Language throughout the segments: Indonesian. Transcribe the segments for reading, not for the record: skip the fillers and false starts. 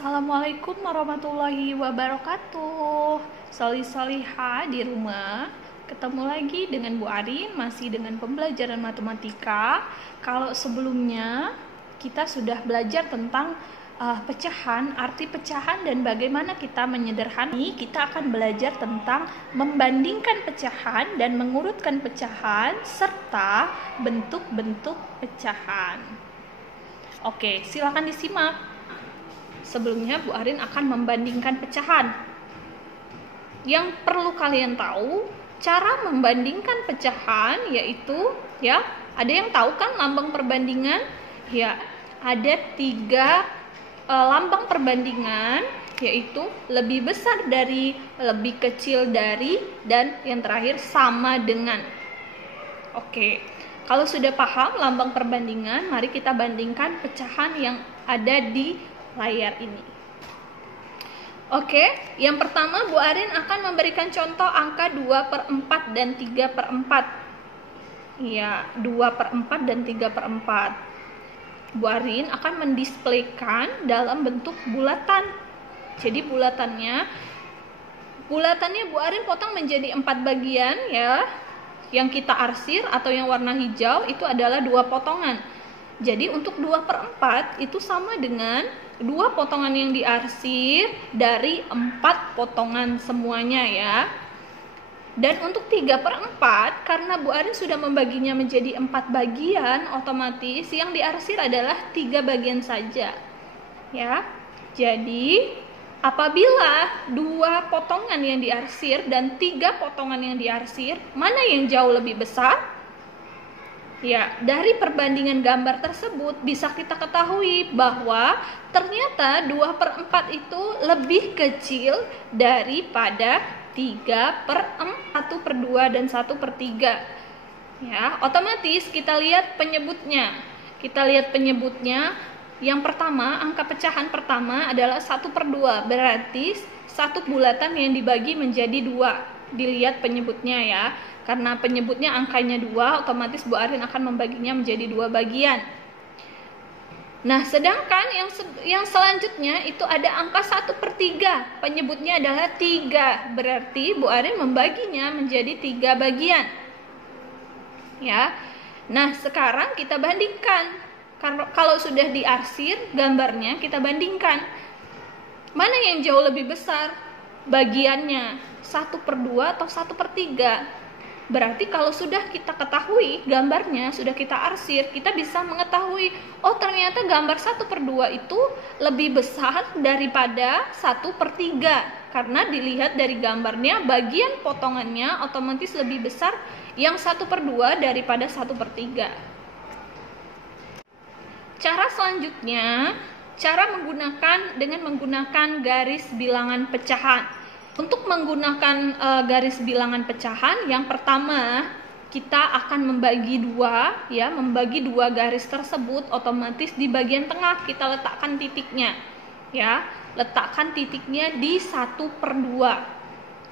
Assalamualaikum warahmatullahi wabarakatuh. Solih-solihah di rumah. Ketemu lagi dengan Bu Arin, masih dengan pembelajaran matematika. Kalau sebelumnya kita sudah belajar tentang pecahan, arti pecahan dan bagaimana kita menyederhanai, kita akan belajar tentang membandingkan pecahan dan mengurutkan pecahan serta bentuk-bentuk pecahan. Oke, silakan disimak. Sebelumnya Bu Arin akan membandingkan pecahan. Yang perlu kalian tahu, cara membandingkan pecahan yaitu, ya, ada yang tahu kan lambang perbandingan? Ya, ada 3 lambang perbandingan, yaitu lebih besar dari, lebih kecil dari, dan yang terakhir sama dengan. Oke, kalau sudah paham lambang perbandingan, mari kita bandingkan pecahan yang ada di layar ini. Oke, yang pertama Bu Arin akan memberikan contoh angka 2/4 dan 3/4. Ya, 2/4 dan 3/4. Bu Arin akan mendisplaykan dalam bentuk bulatan. Jadi bulatannya Bu Arin potong menjadi 4 bagian, ya. Yang kita arsir atau yang warna hijau itu adalah 2 potongan. Jadi untuk 2/4 itu sama dengan 2 potongan yang diarsir dari 4 potongan semuanya, ya. Dan untuk 3/4, karena Bu Arin sudah membaginya menjadi 4 bagian, otomatis yang diarsir adalah 3 bagian saja, ya. Jadi apabila 2 potongan yang diarsir dan 3 potongan yang diarsir, mana yang jauh lebih besar? Ya, dari perbandingan gambar tersebut bisa kita ketahui bahwa ternyata 2/4 itu lebih kecil daripada 3/1/2 dan 1/3. Ya, otomatis kita lihat penyebutnya. Yang pertama, angka pecahan pertama adalah 1/2, berarti satu bulatan yang dibagi menjadi 2. Dilihat penyebutnya, ya. Karena penyebutnya angkanya 2, otomatis Bu Arin akan membaginya menjadi 2 bagian. Nah, sedangkan yang selanjutnya itu ada angka 1/3. Penyebutnya adalah 3. Berarti Bu Arin membaginya menjadi 3 bagian. Ya. Nah, sekarang kita bandingkan. Kalau sudah diarsir gambarnya, kita bandingkan. Mana yang jauh lebih besar bagiannya? 1/2 atau 1/3? Berarti kalau sudah kita ketahui gambarnya, sudah kita arsir, kita bisa mengetahui, oh ternyata gambar 1/2 itu lebih besar daripada 1/3. Karena dilihat dari gambarnya, bagian potongannya otomatis lebih besar yang 1/2 daripada 1/3. Cara selanjutnya, dengan menggunakan garis bilangan pecahan. Untuk menggunakan garis bilangan pecahan, yang pertama kita akan membagi 2, ya, membagi 2 garis tersebut, otomatis di bagian tengah kita letakkan titiknya, ya, letakkan titiknya di 1/2,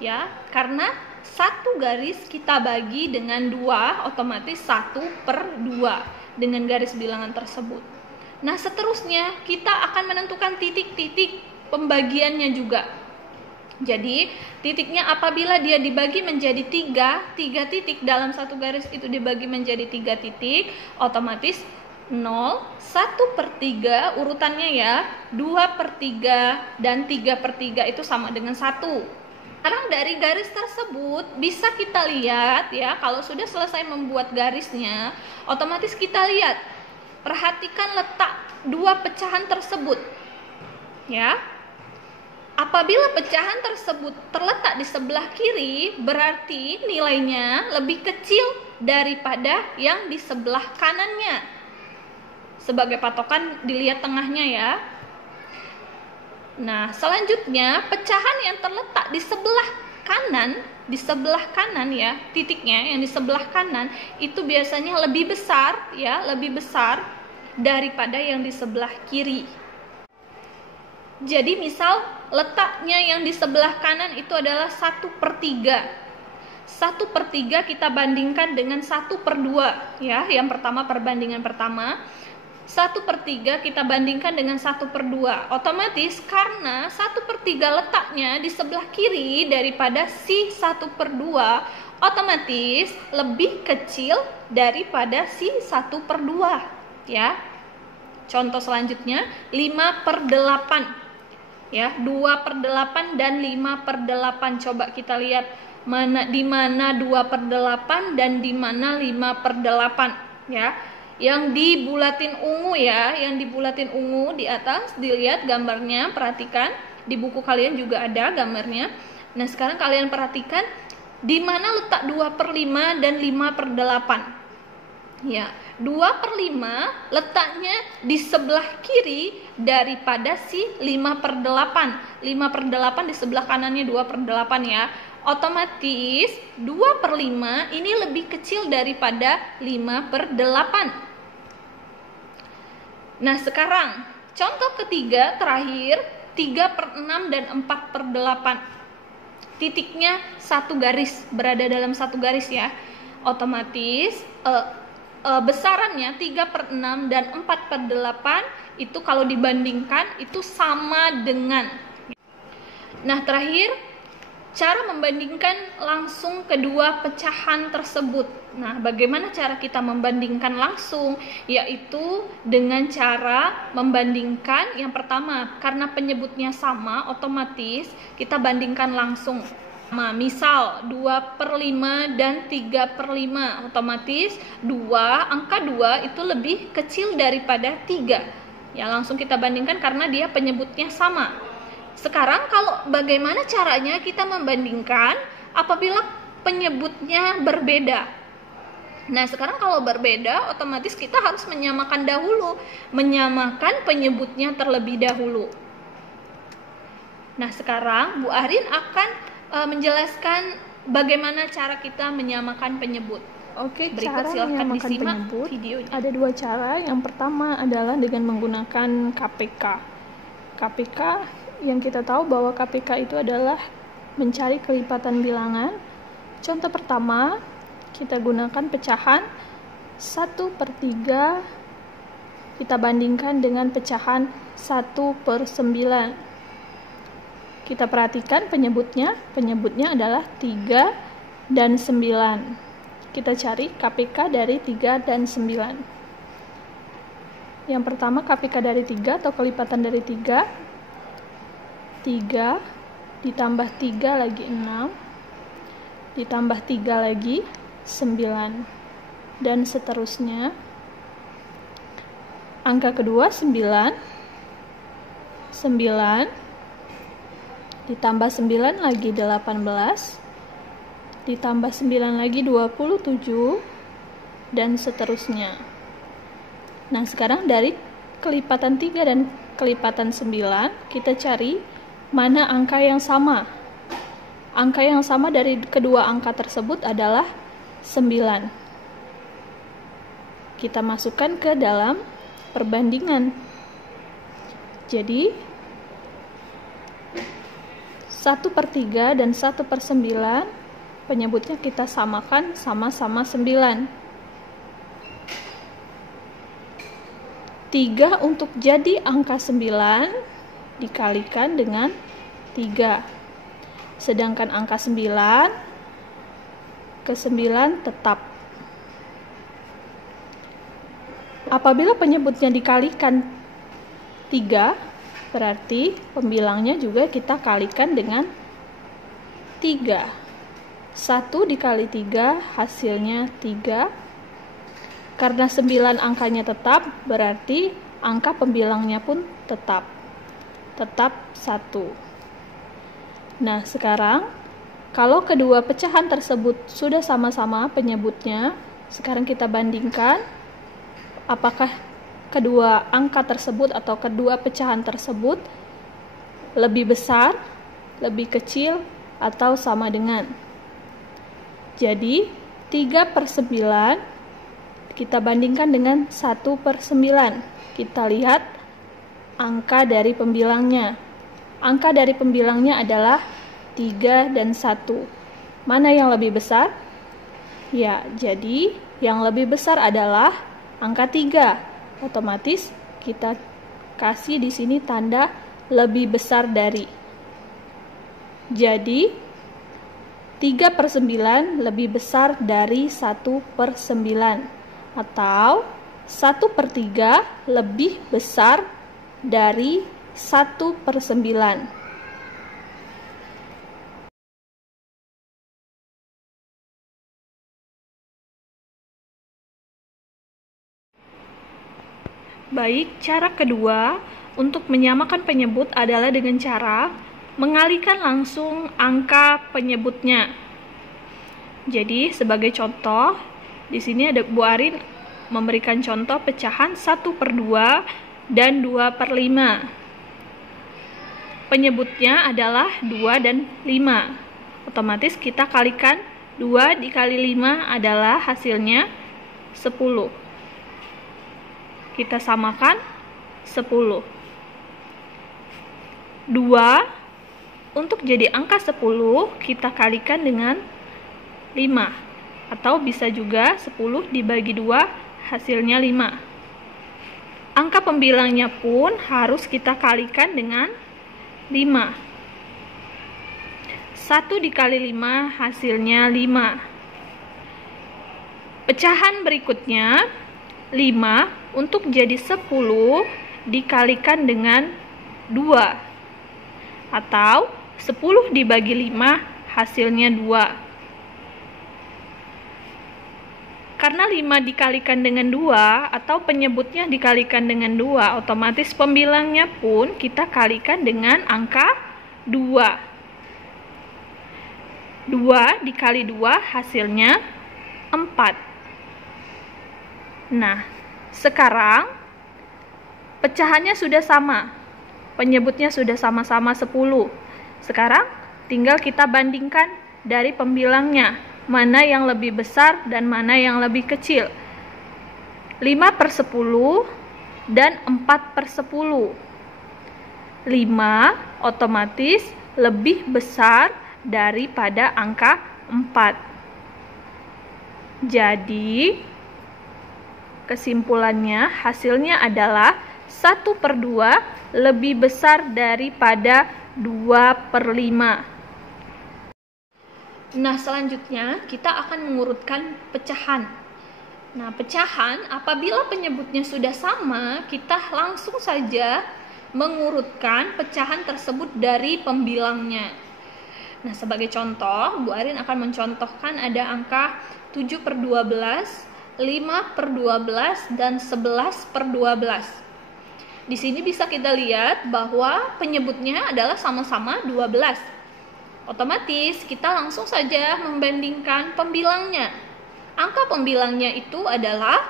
ya, karena satu garis kita bagi dengan 2, otomatis 1/2 dengan garis bilangan tersebut. Nah, seterusnya kita akan menentukan titik-titik pembagiannya juga. Jadi titiknya apabila dia dibagi menjadi 3 titik dalam satu garis itu dibagi menjadi 3 titik, otomatis 0, 1/3 urutannya, ya, 2/3 dan 3/3 itu sama dengan 1. Sekarang dari garis tersebut bisa kita lihat, ya, kalau sudah selesai membuat garisnya, otomatis kita lihat, perhatikan letak 2 pecahan tersebut, ya. Apabila pecahan tersebut terletak di sebelah kiri, berarti nilainya lebih kecil daripada yang di sebelah kanannya. Sebagai patokan dilihat tengahnya, ya. Nah, selanjutnya pecahan yang terletak di sebelah kanan, ya, titiknya yang di sebelah kanan itu biasanya lebih besar, ya, lebih besar daripada yang di sebelah kiri. Jadi misal letaknya yang di sebelah kanan itu adalah 1/3. 1/3 kita bandingkan dengan 1/2, ya. Yang pertama, perbandingan pertama. 1/3 kita bandingkan dengan 1/2. Otomatis karena 1/3 letaknya di sebelah kiri daripada si 1/2, otomatis lebih kecil daripada si 1/2 ya. Contoh selanjutnya 5/8 ya, 2/8 dan 5/8. Coba kita lihat di mana 2/8 dan di mana 5/8 ya. Yang dibulatin ungu ya, yang dibulatin ungu di atas, dilihat gambarnya, perhatikan di buku kalian juga ada gambarnya. Nah, sekarang kalian perhatikan di mana letak 2/5 dan 5/8 ya. 2/5 letaknya di sebelah kiri daripada si 5/8. 5/8 di sebelah kanannya 2/8 ya. Otomatis 2/5 ini lebih kecil daripada 5/8. Nah, sekarang contoh ketiga terakhir 3/6 dan 4/8. Titiknya satu garis, berada dalam satu garis ya. Otomatis besarannya 3/6 dan 4/8 itu kalau dibandingkan itu sama dengan. Nah, terakhir cara membandingkan langsung kedua pecahan tersebut. Nah, bagaimana cara kita membandingkan langsung? Yaitu dengan cara membandingkan yang pertama, karena penyebutnya sama, otomatis kita bandingkan langsung. Misal 2/5 dan 3/5, otomatis angka 2 itu lebih kecil daripada 3. Ya, langsung kita bandingkan karena dia penyebutnya sama. Sekarang kalau bagaimana caranya kita membandingkan apabila penyebutnya berbeda. Nah, sekarang kalau berbeda otomatis kita harus menyamakan dahulu, menyamakan penyebutnya terlebih dahulu. Nah, sekarang Bu Arin akan menjelaskan bagaimana cara kita menyamakan penyebut. Oke, berikut cara silahkan menyamakan disimak penyebut videonya. ada dua cara. Yang pertama adalah dengan menggunakan KPK. KPK yang kita tahu bahwa KPK itu adalah mencari kelipatan bilangan. Contoh pertama, kita gunakan pecahan 1/3 kita bandingkan dengan pecahan 1/9. Kita perhatikan penyebutnya adalah 3 dan 9. Kita cari KPK dari 3 dan 9. Yang pertama KPK dari 3 atau kelipatan dari 3. 3 ditambah 3 lagi 6, ditambah 3 lagi 9, dan seterusnya. Angka kedua 9, 9 ditambah 9 lagi 18, ditambah 9 lagi 27, dan seterusnya. Nah, sekarang dari kelipatan 3 dan kelipatan 9 kita cari mana angka yang sama. Angka yang sama dari kedua angka tersebut adalah 9. Kita masukkan ke dalam perbandingan. Jadi 1/3 dan 1/9 penyebutnya kita samakan sama-sama 9. 3 untuk jadi angka 9 dikalikan dengan 3. Sedangkan angka 9 ke 9 tetap. Apabila penyebutnya dikalikan 3, berarti pembilangnya juga kita kalikan dengan 3. 1 dikali 3 hasilnya 3. Karena 9 angkanya tetap, berarti angka pembilangnya pun tetap 1. Nah, sekarang kalau kedua pecahan tersebut sudah sama-sama penyebutnya, sekarang kita bandingkan apakah kedua angka tersebut atau kedua pecahan tersebut lebih besar, lebih kecil, atau sama dengan. Jadi 3/9 kita bandingkan dengan 1/9. Kita lihat angka dari pembilangnya. Angka dari pembilangnya adalah 3 dan 1. Mana yang lebih besar? Ya, jadi yang lebih besar adalah angka 3. Otomatis kita kasih di sini tanda lebih besar dari. Jadi 3/9 lebih besar dari 1/9, atau 1/3 lebih besar dari 1/9. Baik, cara kedua untuk menyamakan penyebut adalah dengan cara mengalihkan langsung angka penyebutnya. Jadi, sebagai contoh, di sini ada Bu Arin memberikan contoh pecahan 1/2 dan 2/5. Penyebutnya adalah 2 dan 5. Otomatis kita kalikan 2 dikali 5 adalah hasilnya 10. Kita samakan 10. 2 untuk jadi angka 10 kita kalikan dengan 5, atau bisa juga 10 dibagi 2 hasilnya 5. Angka pembilangnya pun harus kita kalikan dengan 5. 1 dikali 5 hasilnya 5. Pecahan berikutnya 5 untuk jadi 10 dikalikan dengan 2, atau 10 dibagi 5 hasilnya 2. Karena 5 dikalikan dengan 2 atau penyebutnya dikalikan dengan 2, otomatis pembilangnya pun kita kalikan dengan angka 2. 2 dikali 2 hasilnya 4. Nah, sekarang pecahannya sudah sama. Penyebutnya sudah sama-sama 10. Sekarang tinggal kita bandingkan dari pembilangnya, mana yang lebih besar dan mana yang lebih kecil. 5/10 dan 4/10. 5 otomatis lebih besar daripada angka 4. Jadi kesimpulannya hasilnya adalah 1/2 lebih besar daripada 2/5. Nah, selanjutnya kita akan mengurutkan pecahan. Nah, pecahan apabila penyebutnya sudah sama, kita langsung saja mengurutkan pecahan tersebut dari pembilangnya. Nah, sebagai contoh, Bu Arin akan mencontohkan ada angka 7/12, 5/12, dan 11/12. Di sini bisa kita lihat bahwa penyebutnya adalah sama-sama 12. Otomatis kita langsung saja membandingkan pembilangnya. Angka pembilangnya itu adalah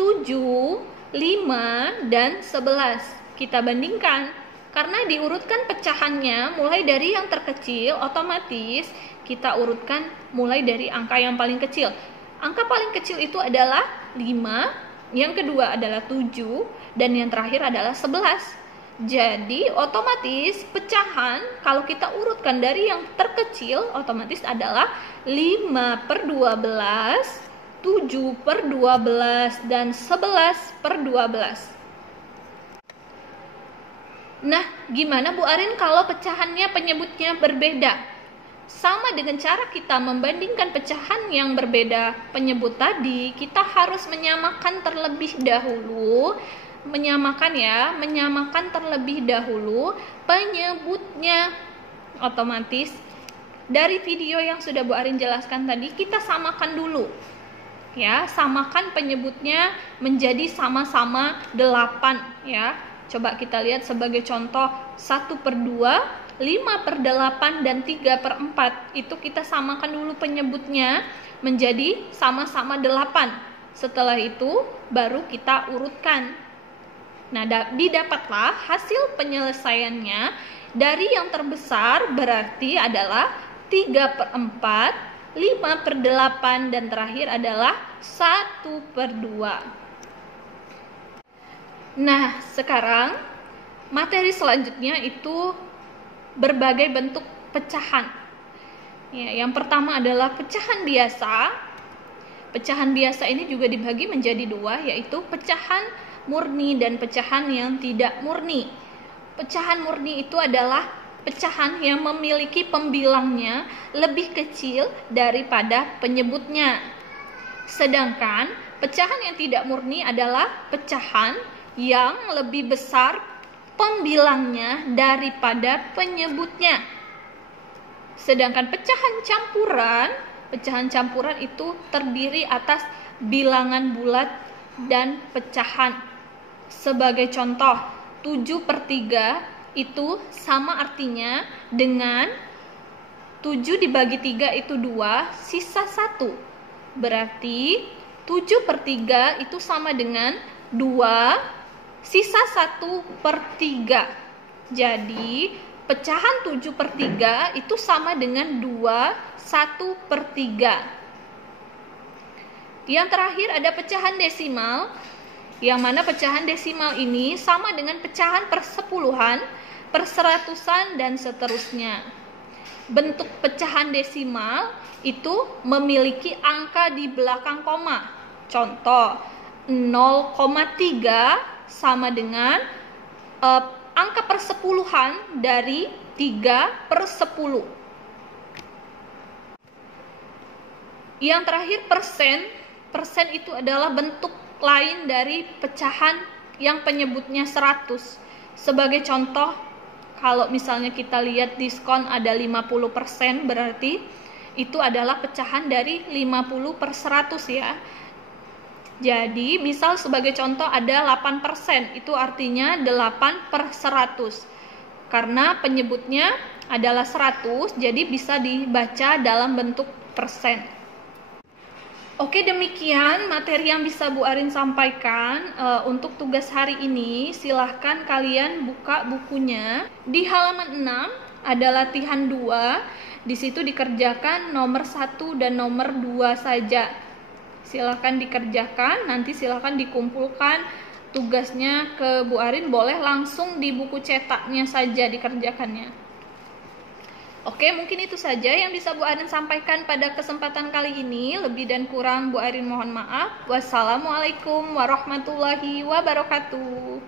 7, 5, dan 11. Kita bandingkan. Karena diurutkan pecahannya mulai dari yang terkecil, otomatis kita urutkan mulai dari angka yang paling kecil. Angka paling kecil itu adalah 5, yang kedua adalah 7, dan yang terakhir adalah 11. Jadi otomatis pecahan kalau kita urutkan dari yang terkecil otomatis adalah 5/12, 7/12, dan 11/12. Nah, gimana Bu Arin kalau pecahannya penyebutnya berbeda? Sama dengan cara kita membandingkan pecahan yang berbeda penyebut tadi, kita harus menyamakan terlebih dahulu. Menyamakan terlebih dahulu penyebutnya. Otomatis dari video yang sudah Bu Arin jelaskan tadi, kita samakan dulu. Ya, samakan penyebutnya menjadi sama-sama 8 ya. Coba kita lihat sebagai contoh 1/2, 5/8, dan 3/4. Itu kita samakan dulu penyebutnya menjadi sama-sama 8. Setelah itu baru kita urutkan. Nah, didapatlah hasil penyelesaiannya dari yang terbesar berarti adalah 3/4, 5/8, dan terakhir adalah 1/2. Nah, sekarang materi selanjutnya itu berbagai bentuk pecahan. Ya, yang pertama adalah pecahan biasa. Pecahan biasa ini juga dibagi menjadi 2, yaitu pecahan murni dan pecahan yang tidak murni. Pecahan murni itu adalah pecahan yang memiliki pembilangnya lebih kecil daripada penyebutnya. Sedangkan pecahan yang tidak murni adalah pecahan yang lebih besar pembilangnya daripada penyebutnya. Sedangkan pecahan campuran itu terdiri atas bilangan bulat dan pecahan. Sebagai contoh, 7/3 itu sama artinya dengan 7 dibagi 3 itu 2, sisa 1. Berarti 7/3 itu sama dengan 2, sisa 1/3. Jadi pecahan 7/3 itu sama dengan 2, 1/3. Yang terakhir ada pecahan desimal, yang mana pecahan desimal ini sama dengan pecahan persepuluhan, perseratusan, dan seterusnya. Bentuk pecahan desimal itu memiliki angka di belakang koma. Contoh, 0,3 sama dengan angka persepuluhan dari 3/10. Yang terakhir persen. Persen itu adalah bentuk lain dari pecahan yang penyebutnya 100. Sebagai contoh, kalau misalnya kita lihat diskon ada 50%, berarti itu adalah pecahan dari 50/100 ya. Jadi misal sebagai contoh ada 8%, itu artinya 8/100. Karena penyebutnya adalah 100, jadi bisa dibaca dalam bentuk persen. Oke, demikian materi yang bisa Bu Arin sampaikan. Untuk tugas hari ini, silahkan kalian buka bukunya. Di halaman 6 ada latihan 2. Di situ dikerjakan nomor 1 dan nomor 2 saja. Silahkan dikerjakan, nanti silahkan dikumpulkan tugasnya ke Bu Arin. Boleh langsung di buku cetaknya saja dikerjakannya. Oke, mungkin itu saja yang bisa Bu Arin sampaikan pada kesempatan kali ini. Lebih dan kurang Bu Arin mohon maaf. Wassalamualaikum warahmatullahi wabarakatuh.